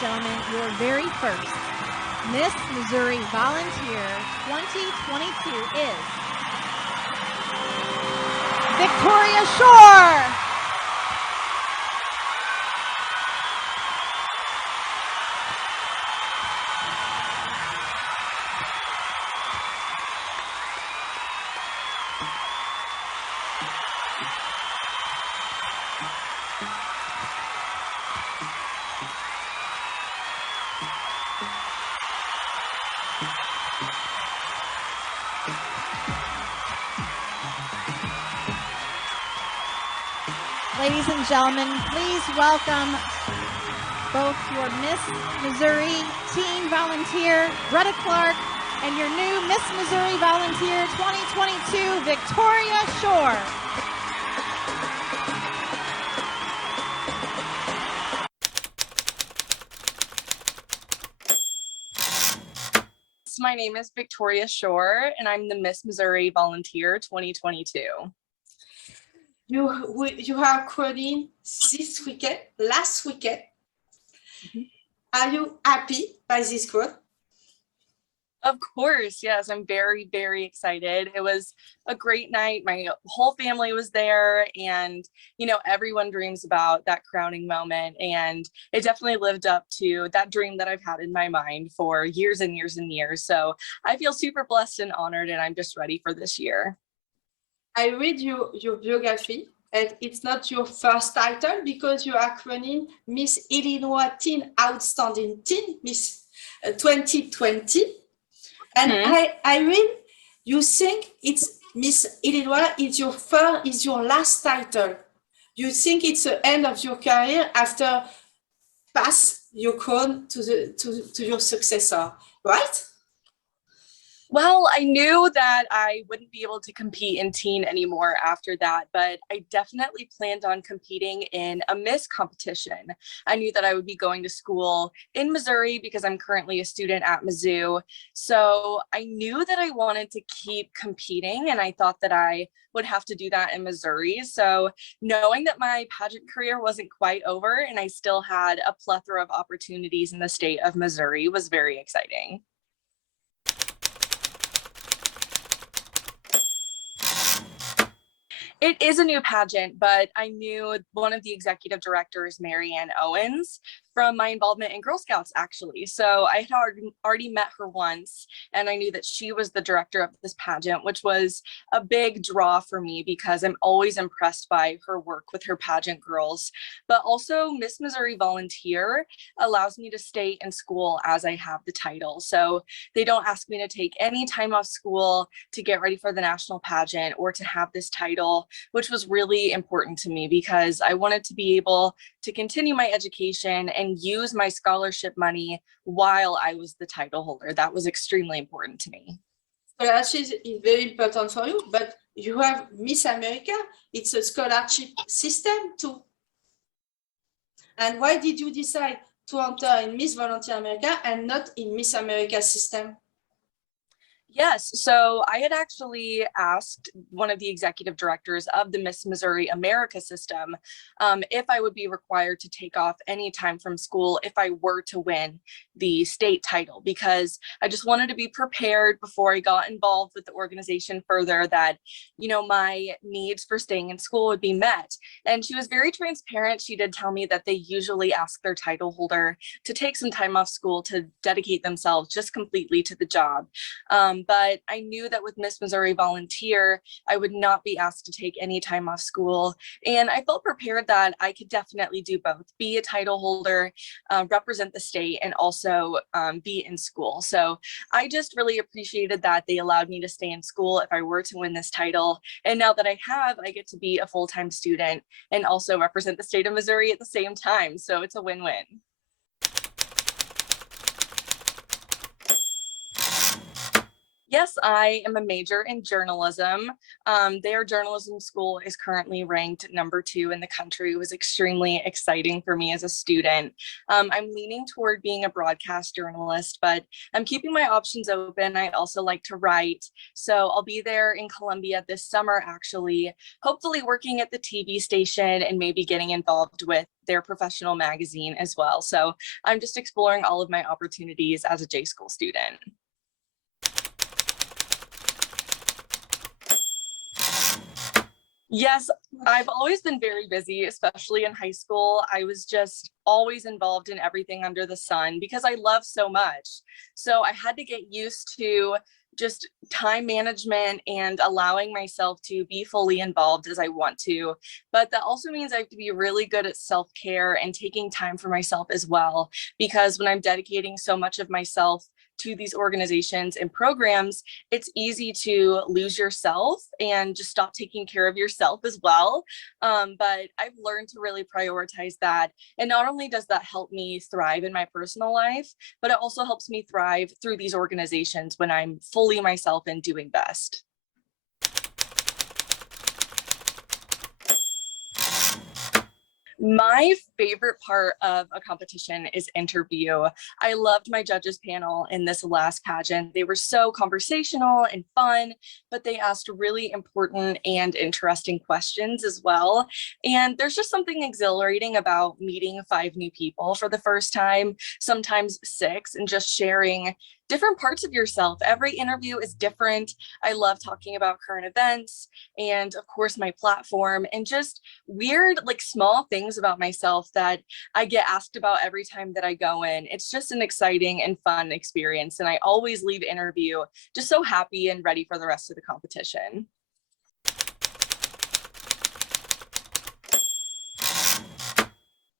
Gentlemen, your very first Miss Missouri Volunteer 2022 is Victoria Shore. Ladies and gentlemen, please welcome both your Miss Missouri Teen Volunteer, Greta Clark, and your new Miss Missouri Volunteer 2022, Victoria Shore. My name is Victoria Shore, and I'm the Miss Missouri Volunteer 2022. You are crowning last weekend. Are you happy by this growth? Of course, yes, I'm very, very excited. It was a great night. My whole family was there, and everyone dreams about that crowning moment, and it definitely lived up to that dream that I've had in my mind for years and years and years. So I feel super blessed and honored, and I'm just ready for this year. I read your biography, and it's not your first title because you are crowning Miss Illinois Teen Outstanding Teen Miss 2020. And I read you think it's Miss Illinois is your last title. You think it's the end of your career after pass your crown to your successor, right? Well, I knew that I wouldn't be able to compete in teen anymore after that, but I definitely planned on competing in a Miss competition. I knew that I would be going to school in Missouri because I'm currently a student at Mizzou. So I knew that I wanted to keep competing, and I thought that I would have to do that in Missouri. So knowing that my pageant career wasn't quite over and I still had a plethora of opportunities in the state of Missouri was very exciting. It is a new pageant, but I knew one of the executive directors, Marianne Owens, from my involvement in Girl Scouts, actually. So I had already met her once, and I knew that she was the director of this pageant, which was a big draw for me because I'm always impressed by her work with her pageant girls. But also Miss Missouri Volunteer allows me to stay in school as I have the title. So they don't ask me to take any time off school to get ready for the national pageant or to have this title, which was really important to me because I wanted to be able to continue my education and use my scholarship money while I was the title holder. That was extremely important to me. Scholarship is very important for you, but you have Miss America. It's a scholarship system too. And why did you decide to enter in Miss Volunteer America and not in Miss America system? Yes, so I had actually asked one of the executive directors of the Miss Missouri America system if I would be required to take off any time from school if I were to win the state title, because I just wanted to be prepared before I got involved with the organization further that, my needs for staying in school would be met. And she was very transparent. She did tell me that they usually ask their title holder to take some time off school to dedicate themselves just completely to the job. But I knew that with Miss Missouri Volunteer, I would not be asked to take any time off school. And I felt prepared that I could definitely do both, be a title holder, represent the state, and also be in school. So I just really appreciated that they allowed me to stay in school if I were to win this title. And now that I have, I get to be a full-time student and also represent the state of Missouri at the same time. So it's a win-win. Yes, I am a major in journalism. Their journalism school is currently ranked #2 in the country. It was extremely exciting for me as a student. I'm leaning toward being a broadcast journalist, but I'm keeping my options open. I also like to write. So I'll be there in Columbia this summer, actually, hopefully working at the TV station and maybe getting involved with their professional magazine as well. So I'm just exploring all of my opportunities as a J School student. Yes, I've always been very busy, especially in high school. I was just always involved in everything under the sun because I love so much. So I had to get used to just time management and allowing myself to be fully involved as I want to. But that also means I have to be really good at self-care and taking time for myself as well, because when I'm dedicating so much of myself to these organizations and programs, it's easy to lose yourself and just stop taking care of yourself as well. But I've learned to really prioritize that. And not only does that help me thrive in my personal life, but it also helps me thrive through these organizations when I'm fully myself and doing best. My favorite part of a competition is interview. I loved my judges panel in this last pageant. They were so conversational and fun, but they asked really important and interesting questions as well. And there's just something exhilarating about meeting 5 new people for the first time, sometimes 6, and just sharing different parts of yourself. Every interview is different. I love talking about current events and of course my platform and just weird, like small things about myself that I get asked about every time that I go in. It's just an exciting and fun experience. And I always leave interview just so happy and ready for the rest of the competition.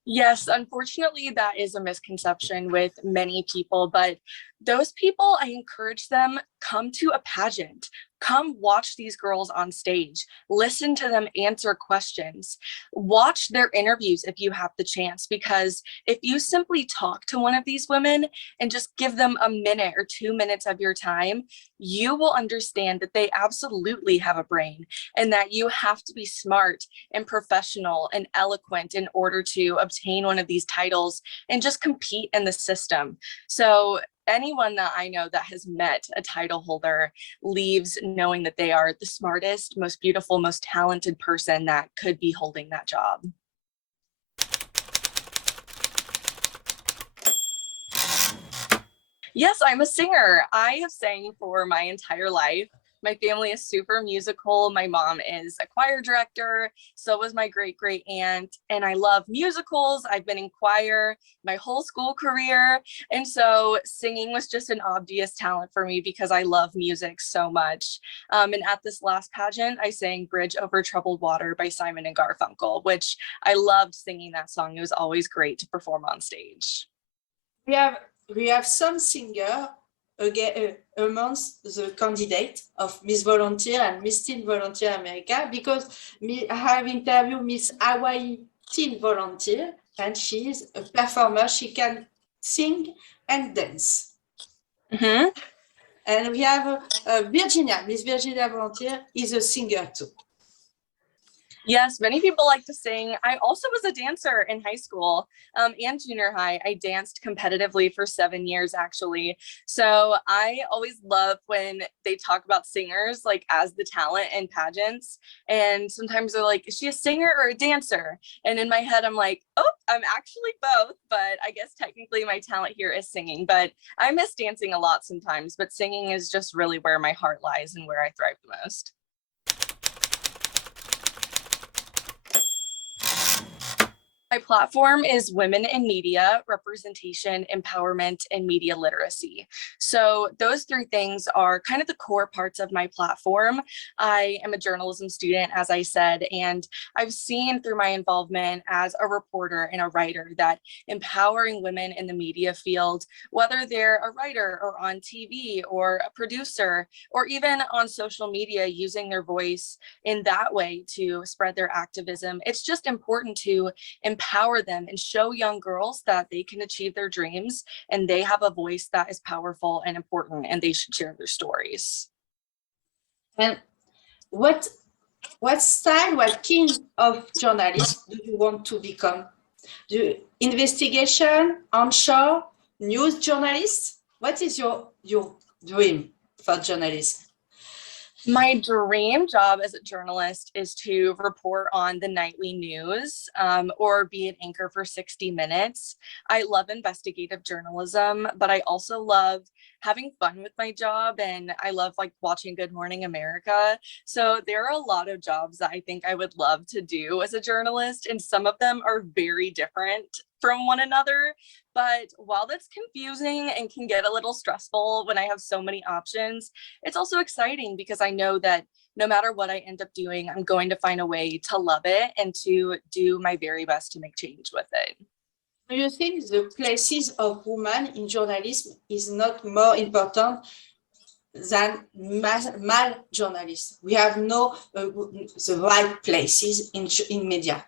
Yes, unfortunately, that is a misconception with many people, but those people, I encourage them, come to a pageant. Come watch these girls on stage, listen to them answer questions, watch their interviews if you have the chance, because if you simply talk to one of these women and just give them a minute or 2 minutes of your time, you will understand that they absolutely have a brain and that you have to be smart and professional and eloquent in order to obtain one of these titles and just compete in the system. So anyone that I know that has met a title holder leaves knowing that they are the smartest, most beautiful, most talented person that could be holding that job. Yes, I'm a singer. I have sang for my entire life. My family is super musical. My mom is a choir director. So was my great great aunt. And I love musicals. I've been in choir my whole school career. And so singing was just an obvious talent for me because I love music so much. And at this last pageant, I sang Bridge Over Troubled Water by Simon and Garfunkel, which I loved singing that song. It was always great to perform on stage. We have some singer again amongst the candidate of Miss Volunteer and Miss Teen Volunteer America, because I have interviewed Miss Hawaii Teen Volunteer and she is a performer. She can sing and dance. Mm-hmm. And we have Virginia. Miss Virginia Volunteer is a singer too. Yes, many people like to sing. I also was a dancer in high school and junior high. I danced competitively for 7 years, actually. So I always love when they talk about singers like as the talent in pageants. And sometimes they're like, is she a singer or a dancer? And in my head, I'm like, oh, I'm actually both. But I guess technically my talent here is singing. But I miss dancing a lot sometimes. But singing is just really where my heart lies and where I thrive the most. My platform is women in media, representation, empowerment, and media literacy. So those 3 things are kind of the core parts of my platform. I am a journalism student, as I said, and I've seen through my involvement as a reporter and a writer that empowering women in the media field, whether they're a writer or on TV or a producer, or even on social media, using their voice in that way to spread their activism, it's just important to empower empower them and show young girls that they can achieve their dreams and they have a voice that is powerful and important and they should share their stories. And what style, what kind of journalist do you want to become? Investigation, onshore, news journalist? What is your dream for journalism? My dream job as a journalist is to report on the nightly news or be an anchor for 60 Minutes. I love investigative journalism, but I also love having fun with my job, and I love like watching Good Morning America. So there are a lot of jobs that I think I would love to do as a journalist, and some of them are very different from one another. But while that's confusing and can get a little stressful when I have so many options, it's also exciting because I know that no matter what I end up doing, I'm going to find a way to love it and to do my very best to make change with it. Do you think the places of women in journalism is not more important than male journalists? We have no the right places in media.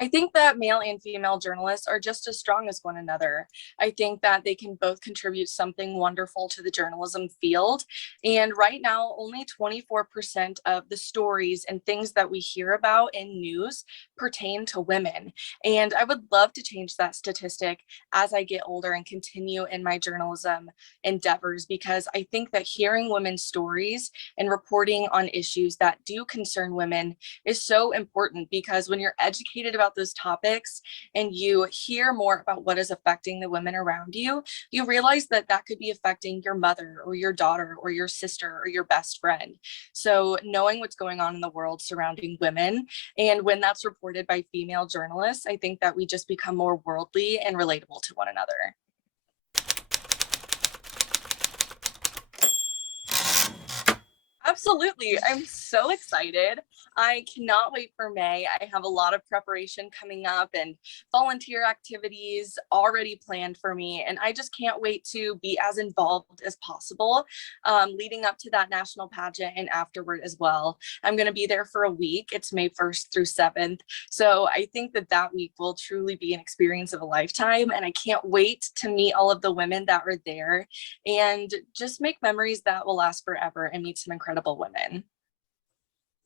I think that male and female journalists are just as strong as one another. I think that they can both contribute something wonderful to the journalism field. And right now, only 24% of the stories and things that we hear about in news pertain to women. And I would love to change that statistic as I get older and continue in my journalism endeavors, because I think that hearing women's stories and reporting on issues that do concern women is so important, because when you're educated about those topics and you hear more about what is affecting the women around you, you realize that that could be affecting your mother or your daughter or your sister or your best friend. So knowing what's going on in the world surrounding women, and when that's reported by female journalists, I think that we just become more worldly and relatable to one another. Absolutely. I'm so excited. I cannot wait for May. I have a lot of preparation coming up and volunteer activities already planned for me. And I just can't wait to be as involved as possible leading up to that national pageant and afterward as well. I'm going to be there for a week. It's May 1st through 7th. So I think that that week will truly be an experience of a lifetime. And I can't wait to meet all of the women that are there and just make memories that will last forever and meet some incredible women.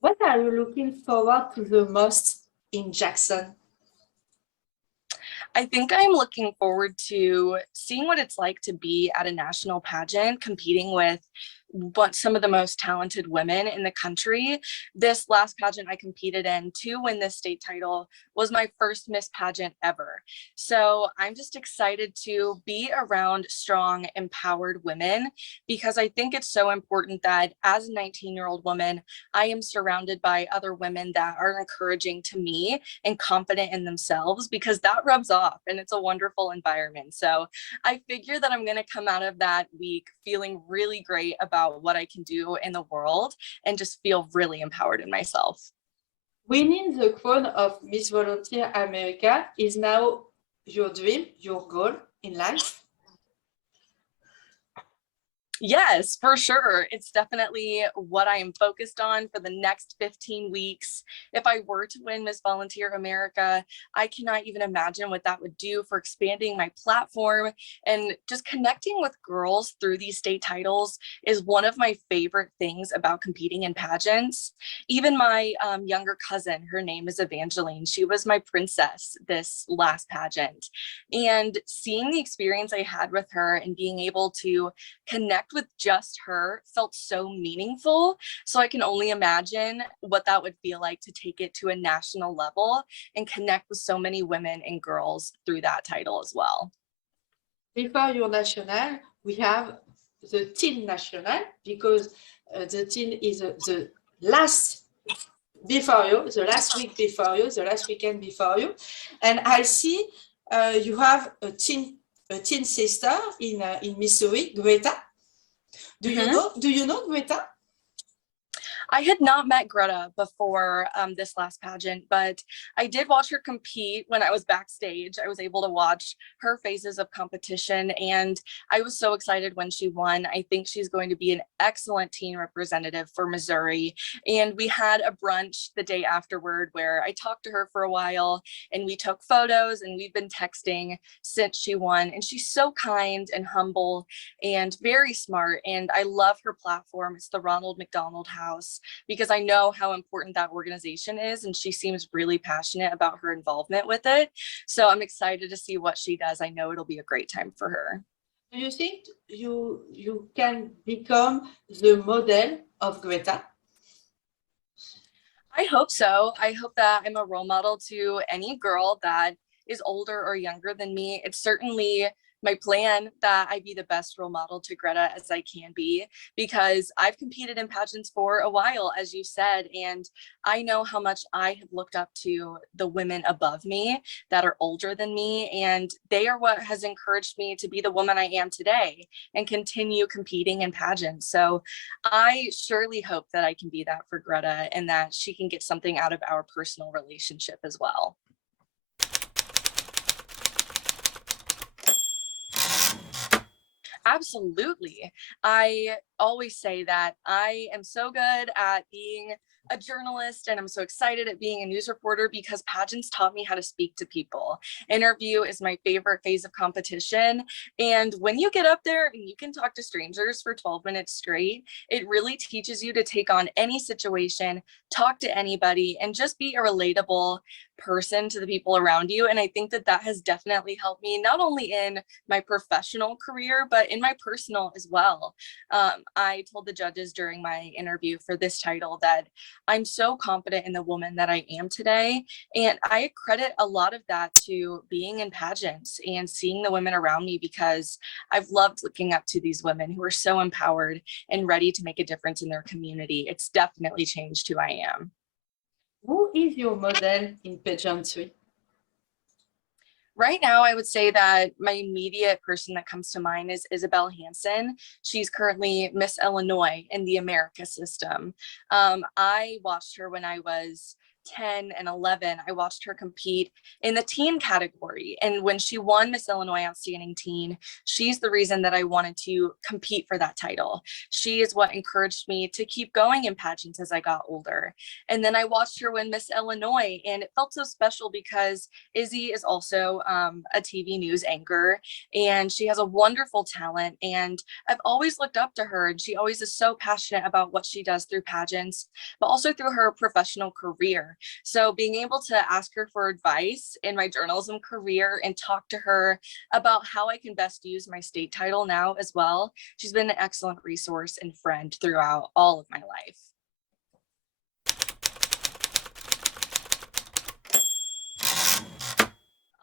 What are you looking forward to the most in Jackson? I think I'm looking forward to seeing what it's like to be at a national pageant, competing with some of the most talented women in the country. This last pageant I competed in to win this state title was my first Miss pageant ever. So I'm just excited to be around strong, empowered women, because I think it's so important that as a 19-year-old woman, I am surrounded by other women that are encouraging to me and confident in themselves, because that rubs off and it's a wonderful environment. So I figure that I'm going to come out of that week feeling really great about what I can do in the world and just feel really empowered in myself. Winning the crown of Miss Volunteer America is now your dream, your goal in life? Yes, for sure. It's definitely what I am focused on for the next 15 weeks. If I were to win Miss Volunteer America, I cannot even imagine what that would do for expanding my platform, and just connecting with girls through these state titles is one of my favorite things about competing in pageants. Even my younger cousin, her name is Evangeline. She was my princess this last pageant, and seeing the experience I had with her and being able to connect with just her felt so meaningful. So I can only imagine what that would feel like to take it to a national level and connect with so many women and girls through that title as well. Before your national, we have the teen national, because the teen is the last before you, the last week before you, the last weekend before you. And I see you have a teen sister in Missouri, Greta. Do you know Greta? I had not met Greta before this last pageant, but I did watch her compete when I was backstage. I was able to watch her phases of competition, and I was so excited when she won. I think she's going to be an excellent teen representative for Missouri. And we had a brunch the day afterward where I talked to her for a while and we took photos, and we've been texting since she won. And she's so kind and humble and very smart. And I love her platform. It's the Ronald McDonald House, because I know how important that organization is, and she seems really passionate about her involvement with it. So I'm excited to see what she does. I know it'll be a great time for her. Do you think you can become the model of Greta? I hope so. I hope that I'm a role model to any girl that is older or younger than me. It's certainly my plan that I be the best role model to Greta as I can be, because I've competed in pageants for a while, as you said, and I know how much I have looked up to the women above me that are older than me, and they are what has encouraged me to be the woman I am today and continue competing in pageants. So I surely hope that I can be that for Greta, and that she can get something out of our personal relationship as well. Absolutely. I always say that I am so good at being a journalist, and I'm so excited at being a news reporter because pageants taught me how to speak to people. Interview is my favorite phase of competition. And when you get up there and you can talk to strangers for 12 minutes straight, it really teaches you to take on any situation, talk to anybody, and just be a relatable person to the people around you. And I think that that has definitely helped me, not only in my professional career, but in my personal as well. I told the judges during my interview for this title that I'm so confident in the woman that I am today. And I credit a lot of that to being in pageants and seeing the women around me, because I've loved looking up to these women who are so empowered and ready to make a difference in their community. It's definitely changed who I am. Who is your model in pageantry? Right now, I would say that my immediate person that comes to mind is Isabel Hansen. She's currently Miss Illinois in the America system. I watched her when I was 10 and 11. I watched her compete in the teen category. And when she won Miss Illinois Outstanding Teen, she's the reason that I wanted to compete for that title. She is what encouraged me to keep going in pageants as I got older. And then I watched her win Miss Illinois, and it felt so special because Izzy is also a TV news anchor, and she has a wonderful talent. And I've always looked up to her, and she always is so passionate about what she does through pageants, but also through her professional career. So being able to ask her for advice in my journalism career and talk to her about how I can best use my state title now as well, she's been an excellent resource and friend throughout all of my life.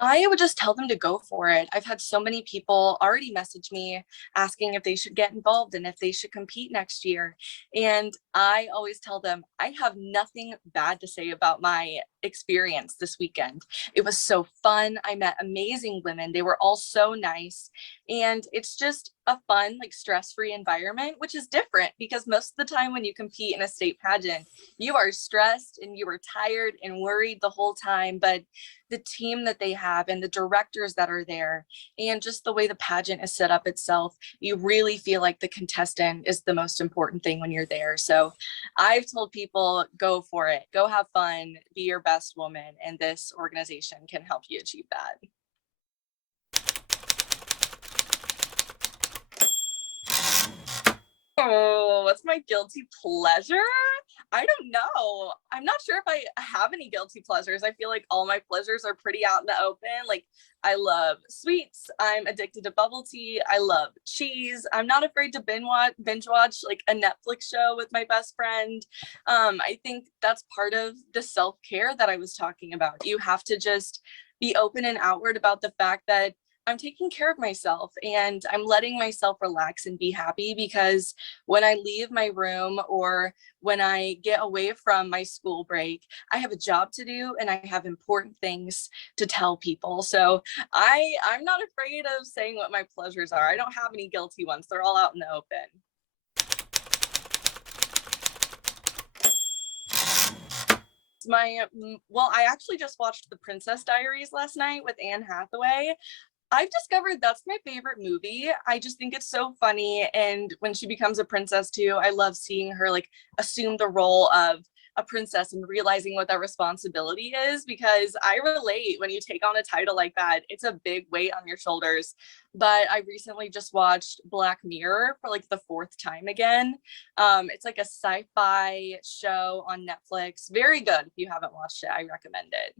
I would just tell them to go for it. I've had so many people already message me asking if they should get involved and if they should compete next year. And I always tell them I have nothing bad to say about my experience this weekend. It was so fun. I met amazing women. They were all so nice. And it's just a fun, like stress-free environment, which is different because most of the time when you compete in a state pageant, you are stressed and you are tired and worried the whole time. But the team that they have and the directors that are there and just the way the pageant is set up itself, you really feel like the contestant is the most important thing when you're there. So I've told people, go for it, go have fun, be your best woman, and this organization can help you achieve that. Oh, what's my guilty pleasure? I don't know. I'm not sure if I have any guilty pleasures. I feel like all my pleasures are pretty out in the open. Like, I love sweets. I'm addicted to bubble tea. I love cheese. I'm not afraid to binge watch like a Netflix show with my best friend. I think that's part of the self-care that I was talking about. You have to just be open and outward about the fact that I'm taking care of myself and I'm letting myself relax and be happy, because when I leave my room or when I get away from my school break, I have a job to do and I have important things to tell people. So I'm not afraid of saying what my pleasures are. I don't have any guilty ones. They're all out in the open. Well, I actually just watched The Princess Diaries last night with Anne Hathaway. I've discovered that's my favorite movie. I just think it's so funny. And when she becomes a princess too, I love seeing her like assume the role of a princess and realizing what that responsibility is, because I relate when you take on a title like that. It's a big weight on your shoulders. But I recently just watched Black Mirror for like the fourth time again. It's like a sci-fi show on Netflix. Very good. If you haven't watched it, I recommend it.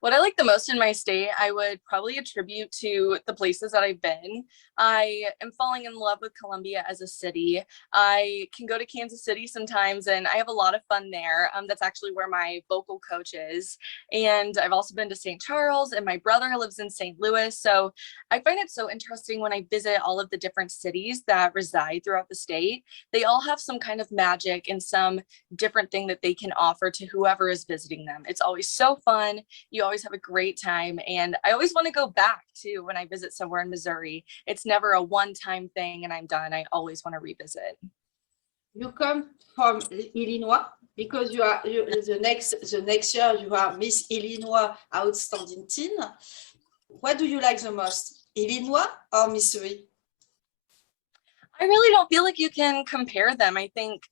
What I like the most in my state, I would probably attribute to the places that I've been. I am falling in love with Columbia as a city. I can go to Kansas City sometimes and I have a lot of fun there. That's actually where my vocal coach is. And I've also been to St. Charles, and my brother lives in St. Louis. So I find it so interesting when I visit all of the different cities that reside throughout the state. They all have some kind of magic and some different thing that they can offer to whoever is visiting them. It's always so fun. You always have a great time. And I always want to go back too when I visit somewhere in Missouri. It's never a one-time thing and I'm done. I always want to revisit. You come from Illinois because the next year you are Miss Illinois Outstanding Teen. What do you like the most, Illinois or Missouri? I really don't feel like you can compare them. I think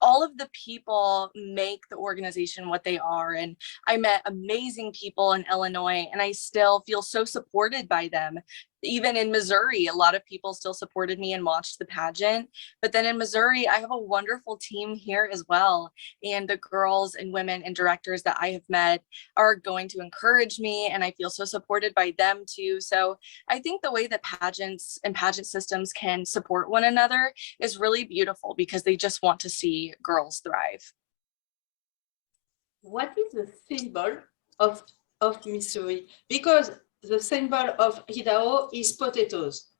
all of the people make the organization what they are. And I met amazing people in Illinois and I still feel so supported by them. Even in Missouri, a lot of people still supported me and watched the pageant. But then in Missouri, I have a wonderful team here as well. And the girls and women and directors that I have met are going to encourage me, and I feel so supported by them too. So I think the way that pageants and pageant systems can support one another is really beautiful because they just want to see girls thrive. What is the symbol of Missouri? Because the symbol of Idaho is potatoes.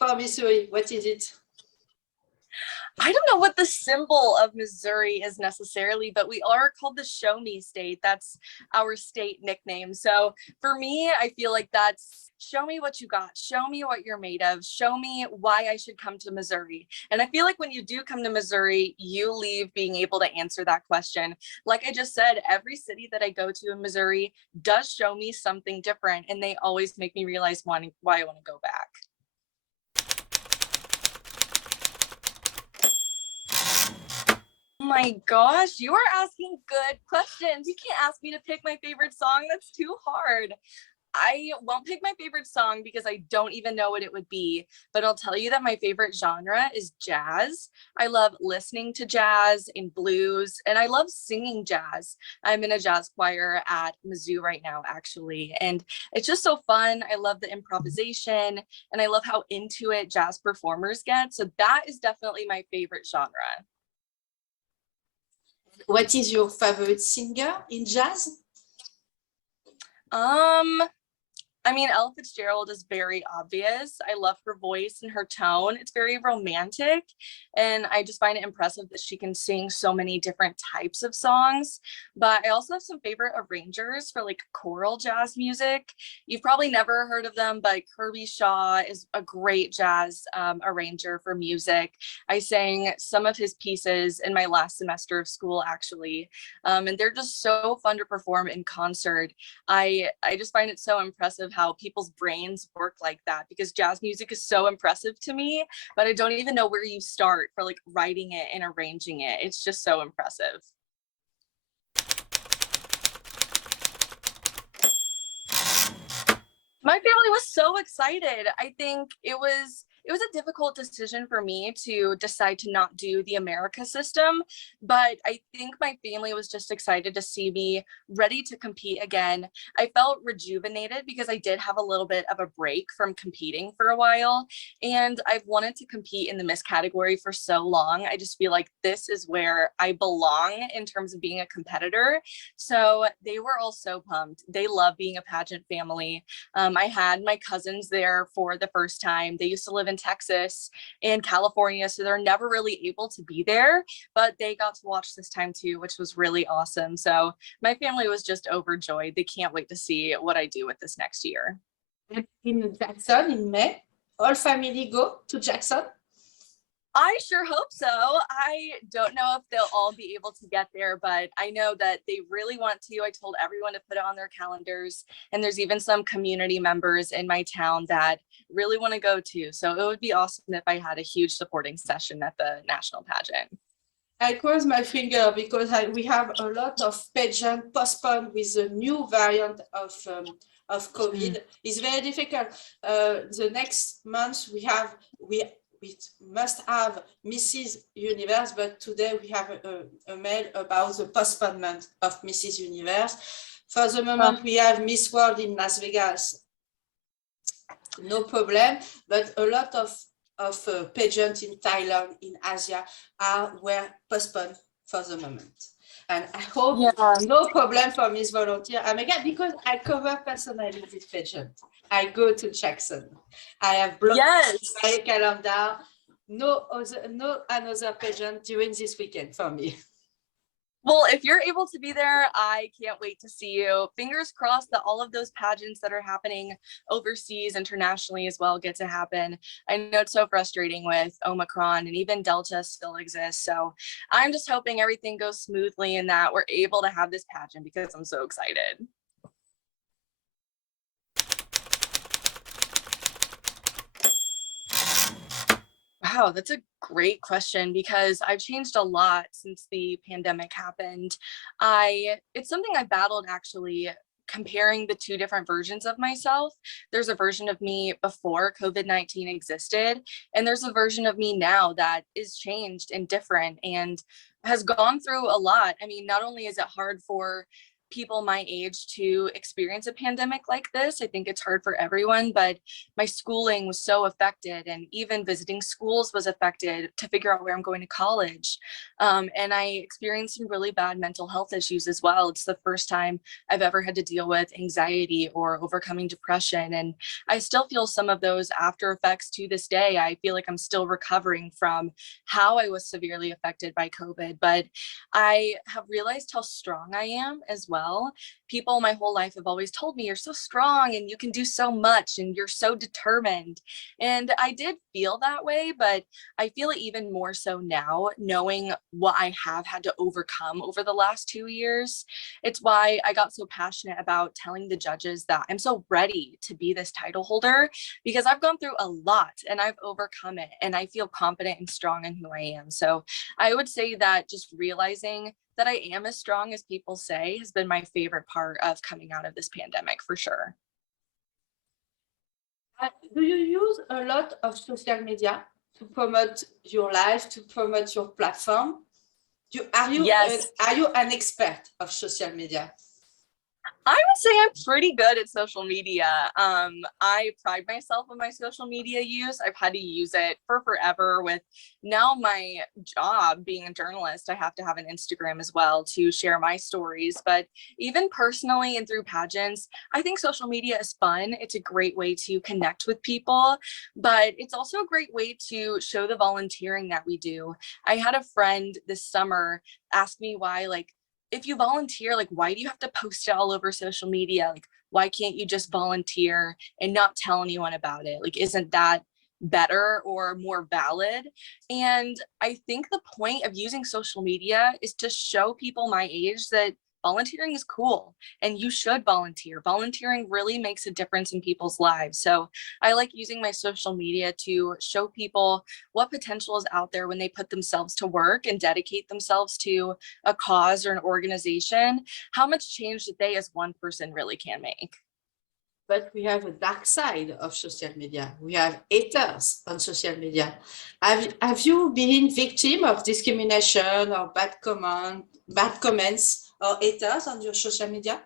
For Missouri, what is it? I don't know what the symbol of Missouri is necessarily, but we are called the Show Me State. That's our state nickname. So for me, I feel like that's show me what you got. Show me what you're made of. Show me why I should come to Missouri. And I feel like when you do come to Missouri, you leave being able to answer that question. Like I just said, every city that I go to in Missouri does show me something different, and they always make me realize why I want to go back. Oh my gosh, you are asking good questions. You can't ask me to pick my favorite song. That's too hard. I won't pick my favorite song because I don't even know what it would be, but I'll tell you that my favorite genre is jazz. I love listening to jazz and blues, and I love singing jazz. I'm in a jazz choir at Mizzou right now, actually, and it's just so fun. I love the improvisation, and I love how into it jazz performers get. So that is definitely my favorite genre. What is your favorite singer in jazz? I mean, Ella Fitzgerald is very obvious. I love her voice and her tone. It's very romantic. And I just find it impressive that she can sing so many different types of songs. But I also have some favorite arrangers for like choral jazz music. You've probably never heard of them, but Kirby Shaw is a great jazz arranger for music. I sang some of his pieces in my last semester of school, actually. And they're just so fun to perform in concert. I just find it so impressive how people's brains work like that, because jazz music is so impressive to me, but I don't even know where you start for like writing it and arranging it. It's just so impressive. My family was so excited. I think it was a difficult decision for me to decide to not do the America system, but I think my family was just excited to see me ready to compete again. I felt rejuvenated because I did have a little bit of a break from competing for a while, and I've wanted to compete in the Miss category for so long. I just feel like this is where I belong in terms of being a competitor. So they were all so pumped. They love being a pageant family. I had my cousins there for the first time. They used to live in Texas and California, so they're never really able to be there, but they got to watch this time too, which was really awesome. So my family was just overjoyed. They can't wait to see what I do with this next year. In Jackson in May, all family go to Jackson? I sure hope so. I don't know if they'll all be able to get there, but I know that they really want to. I told everyone to put it on their calendars, and there's even some community members in my town that really want to go too. So it would be awesome if I had a huge supporting session at the national pageant. I cross my finger because we have a lot of pageant postponed with the new variant of COVID. It's very difficult. The next month we must have Mrs. Universe, but today we have a mail about the postponement of Mrs. Universe. For the moment, we have Miss World in Las Vegas. No problem, but a lot of pageants in Thailand, in Asia, were postponed for the moment. And I hope no problem for Miss Volunteer America, because I cover personally this pageant. I go to Jackson. I have blocked my calendar. No another pageant during this weekend for me. Well, if you're able to be there, I can't wait to see you. Fingers crossed that all of those pageants that are happening overseas, internationally as well, get to happen. I know it's so frustrating with Omicron, and even Delta still exists. So I'm just hoping everything goes smoothly and that we're able to have this pageant, because I'm so excited. Wow, that's a great question, because I've changed a lot since the pandemic happened. It's something I battled, actually, comparing the two different versions of myself. There's a version of me before COVID-19 existed, and there's a version of me now that is changed and different and has gone through a lot. I mean, not only is it hard for people my age to experience a pandemic like this, I think it's hard for everyone, but my schooling was so affected, and even visiting schools was affected to figure out where I'm going to college. And I experienced some really bad mental health issues as well. It's the first time I've ever had to deal with anxiety or overcoming depression, and I still feel some of those after effects to this day. I feel like I'm still recovering from how I was severely affected by COVID, but I have realized how strong I am as well. People my whole life have always told me, you're so strong and you can do so much and you're so determined. And I did feel that way, but I feel it even more so now, knowing what I have had to overcome over the last 2 years. It's why I got so passionate about telling the judges that I'm so ready to be this title holder, because I've gone through a lot and I've overcome it, and I feel confident and strong in who I am. So I would say that just realizing that I am as strong as people say has been my favorite part of coming out of this pandemic, for sure. Do you use a lot of social media to promote your life, to promote your platform? Are you an expert of social media? I would say I'm pretty good at social media. I pride myself on my social media use. I've had to use it for forever. With now my job being a journalist, I have to have an Instagram as well to share my stories. But even personally and through pageants, I think social media is fun. It's a great way to connect with people, but it's also a great way to show the volunteering that we do. I had a friend this summer ask me why, like, if you volunteer, like, why do you have to post it all over social media? Like, why can't you just volunteer and not tell anyone about it? Like, isn't that better or more valid? And I think the point of using social media is to show people my age that volunteering is cool and you should volunteer. Volunteering really makes a difference in people's lives. So I like using my social media to show people what potential is out there when they put themselves to work and dedicate themselves to a cause or an organization, how much change that they as one person really can make. But we have a dark side of social media. We have haters on social media. Have you been victim of discrimination or bad comments or haters on your social media?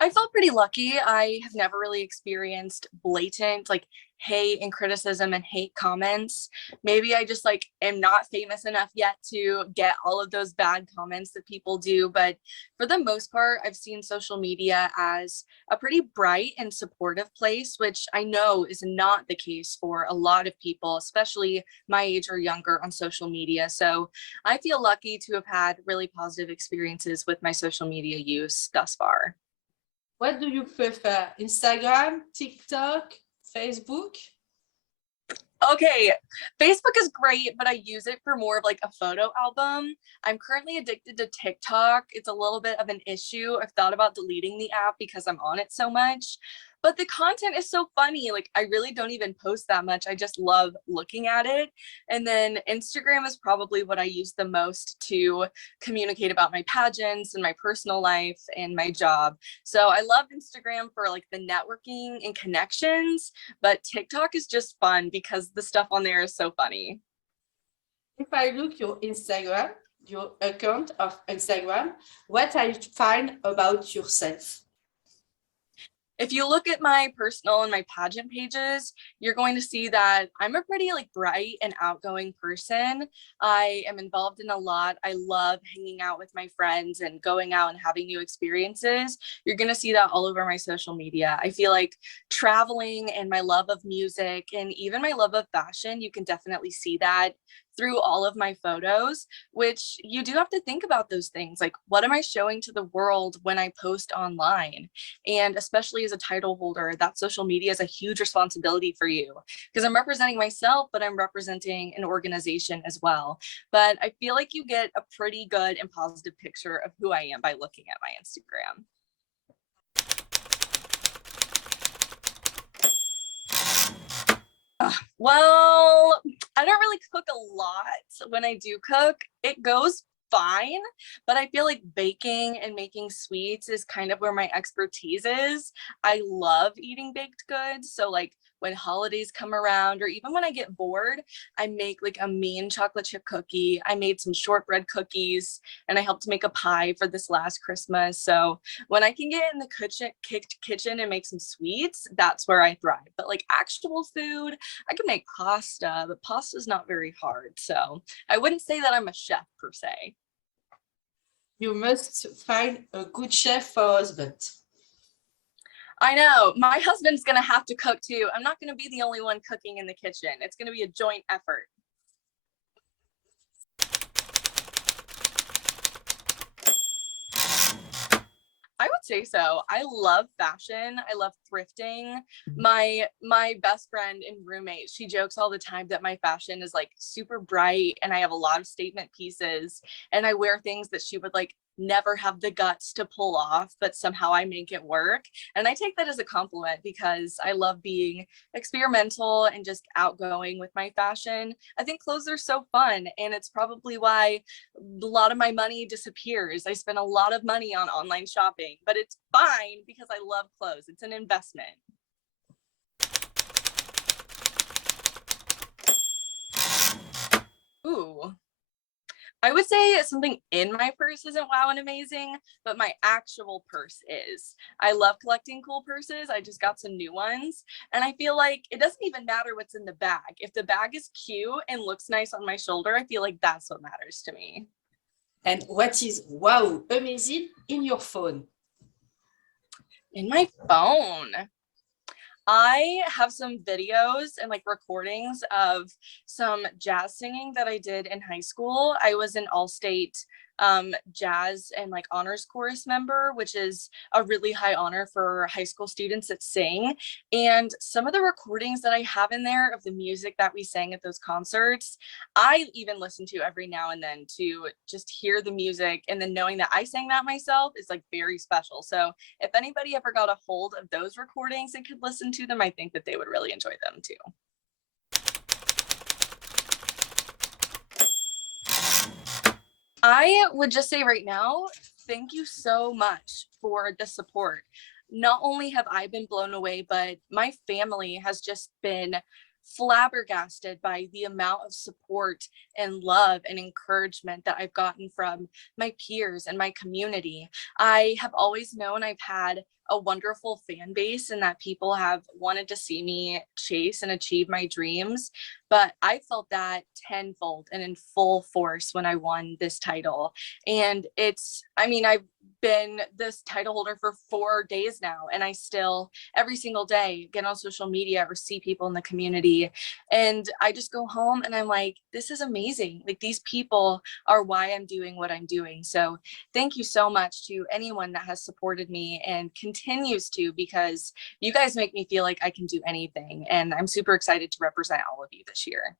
I felt pretty lucky. I have never really experienced blatant like hate and criticism and hate comments. Maybe I just like am not famous enough yet to get all of those bad comments that people do. But for the most part, I've seen social media as a pretty bright and supportive place, which I know is not the case for a lot of people, especially my age or younger, on social media. So I feel lucky to have had really positive experiences with my social media use thus far. What do you prefer? Instagram, TikTok, Facebook? Okay, Facebook is great, but I use it for more of like a photo album. I'm currently addicted to TikTok. It's a little bit of an issue. I've thought about deleting the app because I'm on it so much, but the content is so funny. Like I really don't even post that much. I just love looking at it. And then Instagram is probably what I use the most to communicate about my pageants and my personal life and my job. So I love Instagram for like the networking and connections, but TikTok is just fun because the stuff on there is so funny. If I look your Instagram, your account of Instagram, what I find about yourself? If you look at my personal and my pageant pages, you're going to see that I'm a pretty like bright and outgoing person. I am involved in a lot. I love hanging out with my friends and going out and having new experiences. You're going to see that all over my social media. I feel like traveling and my love of music and even my love of fashion, you can definitely see that through all of my photos, which you do have to think about those things. Like, what am I showing to the world when I post online? And especially as a title holder, that social media is a huge responsibility for you because I'm representing myself, but I'm representing an organization as well. But I feel like you get a pretty good and positive picture of who I am by looking at my Instagram. Well, I don't really cook a lot. When I do cook, it goes fine, but I feel like baking and making sweets is kind of where my expertise is. I love eating baked goods. So like when holidays come around or even when I get bored, I make like a mean chocolate chip cookie. I made some shortbread cookies and I helped make a pie for this last Christmas. So when I can get in the kitchen and make some sweets, that's where I thrive. But like actual food, I can make pasta, but pasta is not very hard. So I wouldn't say that I'm a chef per se. You must find a good chef for husband. I know, my husband's gonna have to cook too. I'm not gonna be the only one cooking in the kitchen. It's gonna be a joint effort. I would say so. I love fashion. I love thrifting. My best friend and roommate, she jokes all the time that my fashion is like super bright and I have a lot of statement pieces and I wear things that she would like never have the guts to pull off, but somehow I make it work. And I take that as a compliment because I love being experimental and just outgoing with my fashion. I think clothes are so fun, and it's probably why a lot of my money disappears. I spend a lot of money on online shopping, but it's fine because I love clothes. It's an investment. Ooh. I would say something in my purse isn't wow and amazing, but my actual purse is. I love collecting cool purses. I just got some new ones. And I feel like it doesn't even matter what's in the bag. If the bag is cute and looks nice on my shoulder, I feel like that's what matters to me. And what is wow, amazing in your phone? In my phone, I have some videos and like recordings of some jazz singing that I did in high school. I was an all-state jazz and like honors chorus member, which is a really high honor for high school students that sing. And some of the recordings that I have in there of the music that we sang at those concerts, I even listen to every now and then to just hear the music, and then knowing that I sang that myself is like very special. So if anybody ever got a hold of those recordings and could listen to them, I think that they would really enjoy them too. I would just say right now, thank you so much for the support. Not only have I been blown away, but my family has just been flabbergasted by the amount of support and love and encouragement that I've gotten from my peers and my community. I have always known I've had a wonderful fan base and that people have wanted to see me chase and achieve my dreams. but I felt that tenfold and in full force when I won this title. And I've been this title holder for 4 days now, and I still every single day get on social media or see people in the community, and I just go home and I'm like, this is amazing. Like, these people are why I'm doing what I'm doing. So thank you so much to anyone that has supported me and continues to, because you guys make me feel like I can do anything, and I'm super excited to represent all of you this year.